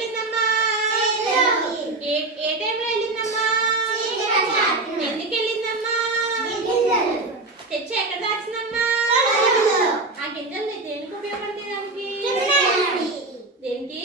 వెళ్ళిందమ్మా? ఏ టైంలో వెళ్ళిందమ్మా? ఎందుకు వెళ్ళిందమ్మా? తెచ్చి ఎక్కడ దాచిందమ్మా? ఆ గింజలు దేనికి ఉపయోగపడతాయి? దానికి దేనికి